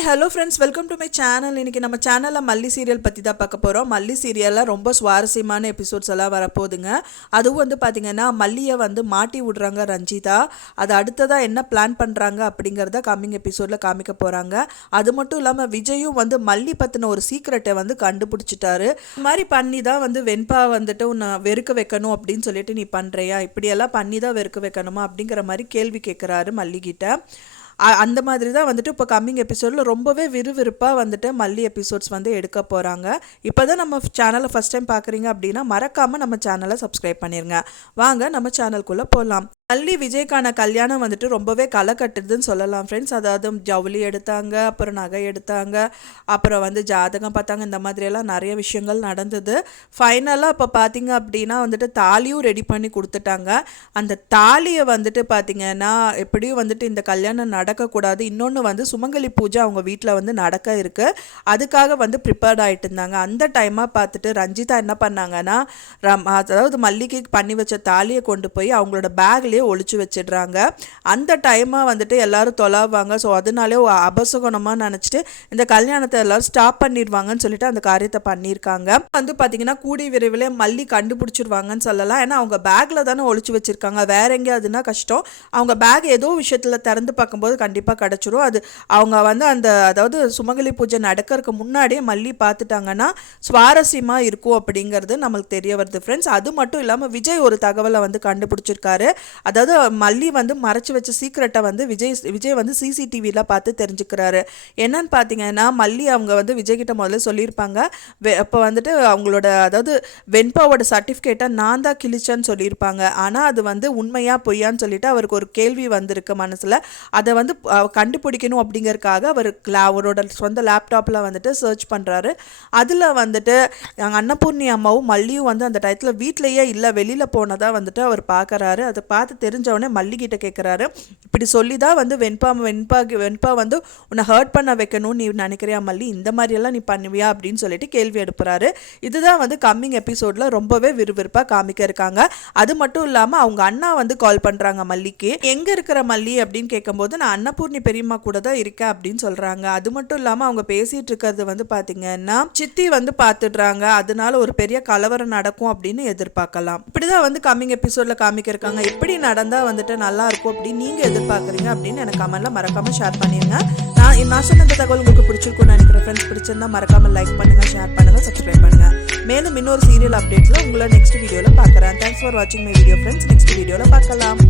Hi hello friends, welcome to my channel. இன்றைக்கி நம்ம சேனலில் மல்லி சீரியல் பற்றி தான் பார்க்க போகிறோம். மல்லி சீரியலில் ரொம்ப சுவாரஸ்யமான எபிசோட்ஸ் எல்லாம் வரப்போகுதுங்க. அதுவும் வந்து பார்த்திங்கன்னா மல்லியை வந்து மாட்டி விடுறாங்க ரஞ்சிதா. அது அடுத்ததாக என்ன பிளான் பண்ணுறாங்க அப்படிங்கிறத கம்மிங் எபிசோடில் காமிக்க போகிறாங்க. அது மட்டும் இல்லாமல் விஜயும் வந்து மல்லி பற்றின ஒரு சீக்ரெட்டை வந்து கண்டுபிடிச்சிட்டாரு. இந்த மாதிரி பண்ணி தான் வந்து வெண்பா வந்துட்டு உன்னை வெறுக்க வைக்கணும் அப்படின்னு சொல்லிட்டு நீ பண்ணுறியா, இப்படியெல்லாம் பண்ணி தான் வெறுக்க வைக்கணுமா அப்படிங்கிற மாதிரி கேள்வி கேட்குறாரு மல்லிகிட்ட. அந்த மாதிரி தான் வந்துட்டு இப்போ கம்மிங் எபிசோடில் ரொம்பவே விறுவிறுப்பாக வந்துட்டு மல்லி எபிசோட்ஸ் வந்து எடுக்க போகிறாங்க. இப்போ தான் நம்ம சேனலை ஃபஸ்ட் டைம் பார்க்குறீங்க அப்படின்னா மறக்காமல் நம்ம சேனலை சப்ஸ்கிரைப் பண்ணிடுங்க. வாங்க நம்ம சேனலுக்குள்ளே போகலாம். மல்லி விஜய்க்கான கல்யாணம் வந்துட்டு ரொம்பவே களை கட்டுதுன்னு சொல்லலாம் ஃப்ரெண்ட்ஸ். அதாவது ஜவுளி எடுத்தாங்க, அப்புறம் நகை எடுத்தாங்க, அப்புறம் வந்து ஜாதகம் பார்த்தாங்க, இந்த மாதிரியெல்லாம் நிறைய விஷயங்கள் நடந்தது. ஃபைனலாக இப்போ பார்த்தீங்க அப்படின்னா வந்துட்டு தாலியும் ரெடி பண்ணி கொடுத்துட்டாங்க. அந்த தாலியை வந்துட்டு பார்த்திங்கன்னா எப்படியும் வந்துட்டு இந்த கல்யாணம் நடக்கக்கூடாது, இன்னொன்று வந்து சுமங்கலி பூஜை அவங்க வீட்டில் வந்து நடக்க இருக்குது, அதுக்காக வந்து ப்ரிப்பேர்ட் ஆகிட்டு இருந்தாங்க. அந்த டைமாக பார்த்துட்டு ரஞ்சிதா என்ன பண்ணாங்கன்னா அதாவது மல்லிக்கு பண்ணி வச்ச தாலியை கொண்டு போய் அவங்களோட பேக்லேயே ஒளிச்சு வச்சிடுறாங்க. அந்த டைமாக வந்துட்டு எல்லாரும் தொலைவாங்க. ஸோ அதனாலே அபசகுணமாக நினச்சிட்டு இந்த கல்யாணத்தை எல்லாரும் ஸ்டாப் பண்ணிடுவாங்கன்னு சொல்லிட்டு அந்த காரியத்தை பண்ணியிருக்காங்க. வந்து பார்த்தீங்கன்னா கூடி விரைவில் மல்லி கண்டுபிடிச்சிருவாங்கன்னு சொல்லலாம். ஏன்னா அவங்க பேக்கில் தானே ஒளிச்சு வச்சிருக்காங்க, வேற எங்கேயாதுன்னா கஷ்டம். அவங்க பேக் ஏதோ விஷயத்தில் திறந்து பார்க்கும்போது கண்டிப்பாக கிடச்சிரும். அது அவங்க வந்து அந்த அதாவது சுமங்கலி பூஜை நடக்கிறதுக்கு முன்னாடியே மல்லி பார்த்துட்டாங்கன்னா சுவாரஸ்யமாக இருக்கும் அப்படிங்கிறது நம்மளுக்கு தெரிய வருது ஃப்ரெண்ட்ஸ். அது மட்டும் இல்லாமல் விஜய் ஒரு தகவலை வந்து கண்டுபிடிச்சிருக்காரு. அதாவது மல்லி வந்து மறைச்சு வச்ச சீக்ரெட்டை வந்து விஜய் வந்து சிசிடிவியில் பார்த்து தெரிஞ்சுக்கிறாரு. என்னன்னு பார்த்தீங்கன்னா மல்லி அவங்க வந்து விஜய்கிட்ட முதல்ல சொல்லியிருப்பாங்க. இப்போ வந்துட்டு அவங்களோட அதாவது வெண்பாவோட சர்டிஃபிகேட்டை நான் தான் கிழிச்சேன்னு சொல்லியிருப்பாங்க. ஆனால் அது வந்து உண்மையா பொய்யான்னு சொல்லிட்டு அவருக்கு ஒரு கேள்வி வந்திருக்கு மனசில். அதை வந்து கண்டுபிடிக்கணும் அப்படிங்கிறதுக்காக அவரோட சொந்த லேப்டாப்பில் வந்துட்டு சர்ச் பண்ணுறாரு. அதில் வந்துட்டு அன்னபூர்ணி அம்மாவும் மல்லியும் வந்து அந்த டயத்தில் வீட்டிலையே இல்லை, வெளியில் போனதாக வந்துட்டு அவர் பார்க்குறாரு. அதை பார்த்து தெரிஞ்சவொடனே மல்லிகிட்ட கேட்குறாரு, இப்படி சொல்லி தான் வந்து வெண்பா வந்து உன்னை ஹர்ட் பண்ண வைக்கணும்னு நீ நினைக்கிறியா மல்லி, இந்த மாதிரியெல்லாம் நீ பண்ணுவியா அப்படின்னு சொல்லிட்டு கேள்வி எடுப்புறாரு. இதுதான் வந்து கம்மிங் எபிசோடில் ரொம்பவே விறுவிறுப்பாக காமிக்க இருக்காங்க. அது மட்டும் இல்லாமல் அவங்க அண்ணா வந்து கால் பண்ணுறாங்க மல்லிக்கு. எங்கே இருக்கிற மல்லி அப்படின்னு கேட்கும்போது நான் அன்னபூர்ணி பெரியம்மா கூட தான் இருக்கேன் அப்படின்னு சொல்கிறாங்க. அது மட்டும் இல்லாமல் அவங்க பேசிகிட்டு இருக்கிறது வந்து பார்த்தீங்கன்னா சித்தி வந்து பார்த்துடுறாங்க. அதனால ஒரு பெரிய கலவரம் நடக்கும் அப்படின்னு எதிர்பார்க்கலாம். இப்படிதான் வந்து கம்மிங் எபிசோடில் காமிக்க இருக்காங்க. எப்படி நடந்தால் வந்துட்டு நல்லா இருக்கும் அப்படின்னு நீங்கள் எதிர்பார்க்குறீங்க அப்படின்னு எனக்கு கமெண்ட்ல மறக்காமல் ஷேர் பண்ணிடுங்க. நான் சொன்ன இந்த தகவல் உங்களுக்கு பிடிச்சிருக்கும்னு நினைக்கிறேன் ஃப்ரெண்ட்ஸ். பிடிச்சிருந்தா மறக்காமல் லைக் பண்ணுங்கள், ஷேர் பண்ணுங்கள், சப்ஸ்கிரைப் பண்ணுங்கள். மேலும் இன்னொரு சீரியல் அப்டேட்டில் உங்களை நெக்ஸ்ட் வீடியோவில் பார்க்குறேன். தேங்க்ஸ் ஃபார் வாட்சிங் மை வீடியோ ஃப்ரெண்ட்ஸ். நெக்ஸ்ட் வீடியோவில் பார்க்கலாம்.